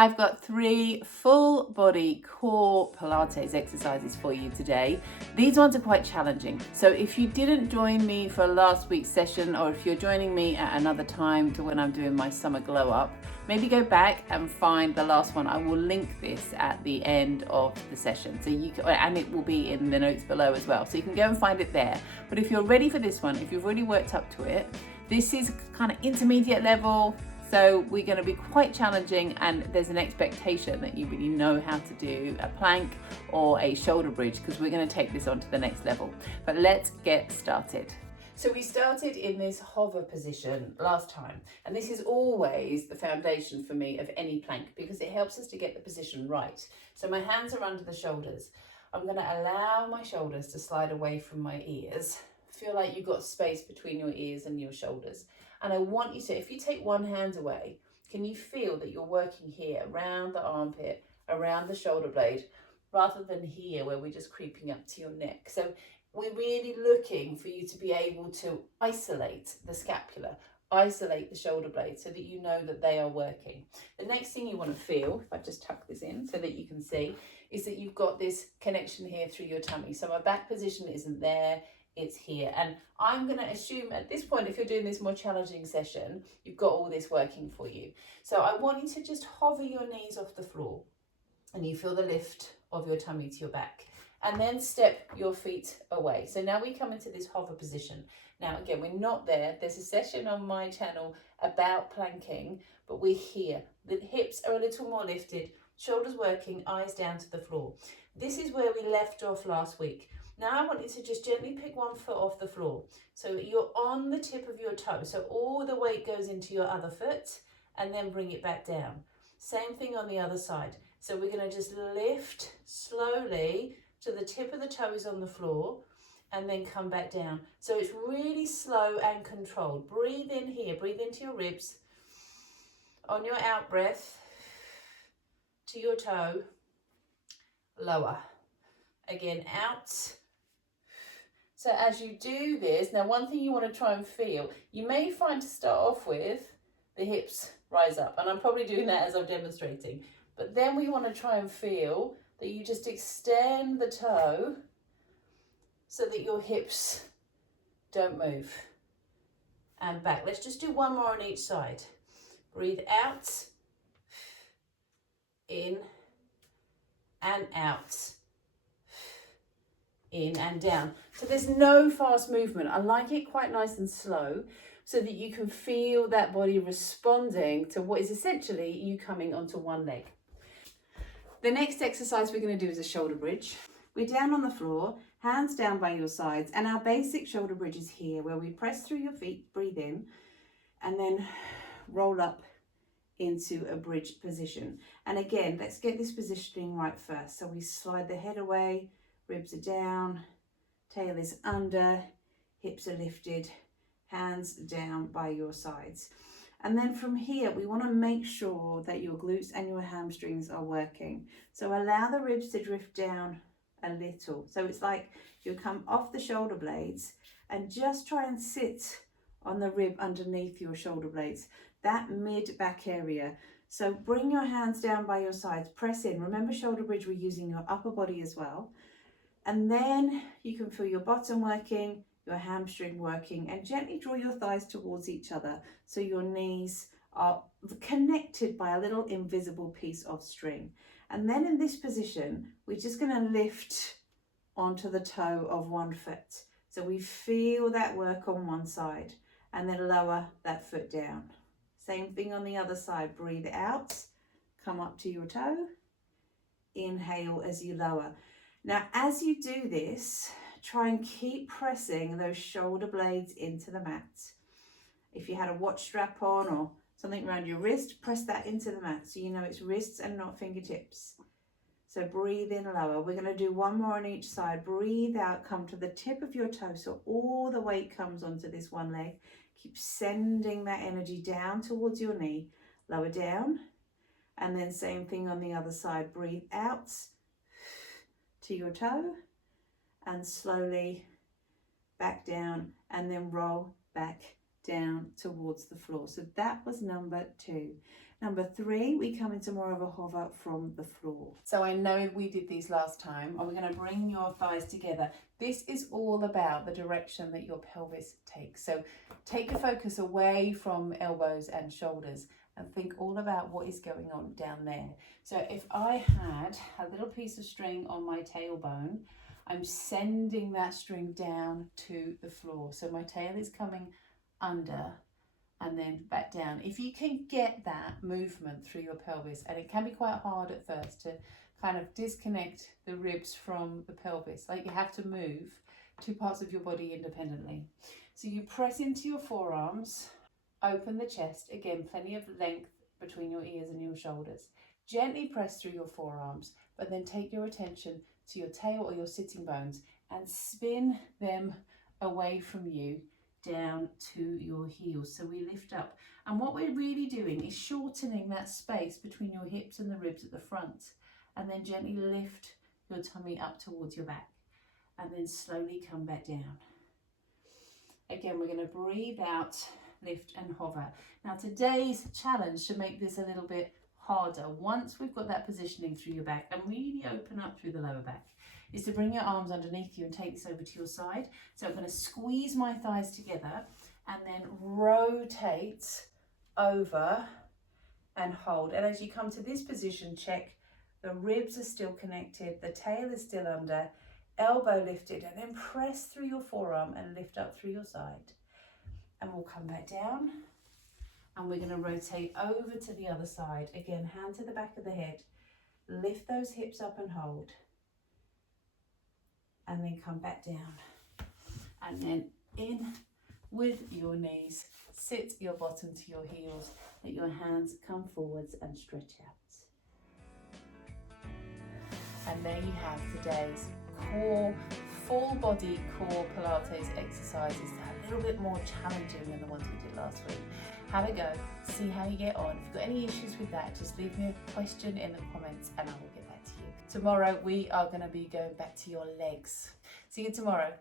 I've got 3 full body core Pilates exercises for you today. These ones are quite challenging. So if you didn't join me for last week's session, or if you're joining me at another time to when I'm doing my summer glow up, maybe go back and find the last one. I will link this at the end of the session. So you can, and it will be in the notes below as well. So you can go and find it there. But if you're ready for this one, if you've already worked up to it, this is kind of intermediate level. So we're going to be quite challenging, and there's an expectation that you really know how to do a plank or a shoulder bridge, because we're going to take this on to the next level. But let's get started. So we started in this hover position last time, and this is always the foundation for me of any plank because it helps us to get the position right. So my hands are under the shoulders. I'm going to allow my shoulders to slide away from my ears. Feel like you've got space between your ears and your shoulders. And I want you to, if you take one hand away, can you feel that you're working here around the armpit, around the shoulder blade, rather than here where we're just creeping up to your neck. So we're really looking for you to be able to isolate the scapula, isolate the shoulder blade so that you know that they are working. The next thing you want to feel, if I just tuck this in so that you can see, is that you've got this connection here through your tummy. So my back position isn't there. It's here. And I'm going to assume at this point, if you're doing this more challenging session, you've got all this working for you. So I want you to just hover your knees off the floor and you feel the lift of your tummy to your back, and then step your feet away. So now we come into this hover position. Now again, we're not there. There's a session on my channel about planking, but we're here. The hips are a little more lifted, shoulders working, eyes down to the floor. This is where we left off last week. Now I want you to just gently pick one foot off the floor. So you're on the tip of your toe. So all the weight goes into your other foot and then bring it back down. Same thing on the other side. So we're going to just lift slowly to the tip of the toes on the floor and then come back down. So it's really slow and controlled. Breathe in here, breathe into your ribs. On your out breath, to your toe, lower. Again, out. So as you do this, now one thing you want to try and feel, you may find to start off with, the hips rise up. And I'm probably doing that as I'm demonstrating. But then we want to try and feel that you just extend the toe so that your hips don't move. And back. Let's just do one more on each side. Breathe out, in and out. In and down. So there's no fast movement. I like it quite nice and slow so that you can feel that body responding to what is essentially you coming onto one leg. The next exercise we're going to do is a shoulder bridge. We're down on the floor, hands down by your sides, and our basic shoulder bridge is here where we press through your feet, breathe in, and then roll up into a bridge position. And again, let's get this positioning right first. So we slide the head away, ribs are down, tail is under, hips are lifted, hands down by your sides. And then from here, we want to make sure that your glutes and your hamstrings are working. So allow the ribs to drift down a little. So it's like you come off the shoulder blades and just try and sit on the rib underneath your shoulder blades, that mid back area. So bring your hands down by your sides, press in. Remember, shoulder bridge, we're using your upper body as well. And then you can feel your bottom working, your hamstring working, and gently draw your thighs towards each other so your knees are connected by a little invisible piece of string. And then in this position, we're just going to lift onto the toe of one foot. So we feel that work on one side and then lower that foot down. Same thing on the other side. Breathe out, come up to your toe, inhale as you lower. Now, as you do this, try and keep pressing those shoulder blades into the mat. If you had a watch strap on or something around your wrist, press that into the mat so you know it's wrists and not fingertips. So breathe in lower. We're going to do one more on each side. Breathe out, come to the tip of your toe so all the weight comes onto this one leg. Keep sending that energy down towards your knee. Lower down. And then same thing on the other side. Breathe out to your toe and slowly back down and then roll back down towards the floor. So that was number 2. Number 3, we come into more of a hover from the floor. So I know we did these last time, and we're going to bring your thighs together. This is all about the direction that your pelvis takes. So take your focus away from elbows and shoulders and think all about what is going on down there. So if I had a little piece of string on my tailbone, I'm sending that string down to the floor. So my tail is coming under and then back down. If you can get that movement through your pelvis, and it can be quite hard at first to kind of disconnect the ribs from the pelvis, like you have to move 2 parts of your body independently. So you press into your forearms, open the chest, again, plenty of length between your ears and your shoulders. Gently press through your forearms, but then take your attention to your tail or your sitting bones and spin them away from you down to your heels. So we lift up, and what we're really doing is shortening that space between your hips and the ribs at the front, and then gently lift your tummy up towards your back, and then slowly come back down. Again, we're going to breathe out, lift and hover. Now today's challenge, to make this a little bit harder, once we've got that positioning through your back and really open up through the lower back, is to bring your arms underneath you and take this over to your side. So I'm going to squeeze my thighs together and then rotate over and hold. And as you come to this position, check the ribs are still connected, the tail is still under, elbow lifted, and then press through your forearm and lift up through your side. And we'll come back down, and we're going to rotate over to the other side. Again, hand to the back of the head, lift those hips up and hold, and then come back down, and then in with your knees, sit your bottom to your heels, let your hands come forwards and stretch out. And there you have today's core, full body core Pilates exercises. They're a little bit more challenging than the ones we did last week. Have a go, see how you get on. If you've got any issues with that, just leave me a question in the comments and I will get back to you. Tomorrow we are going to be going back to your legs. See you tomorrow.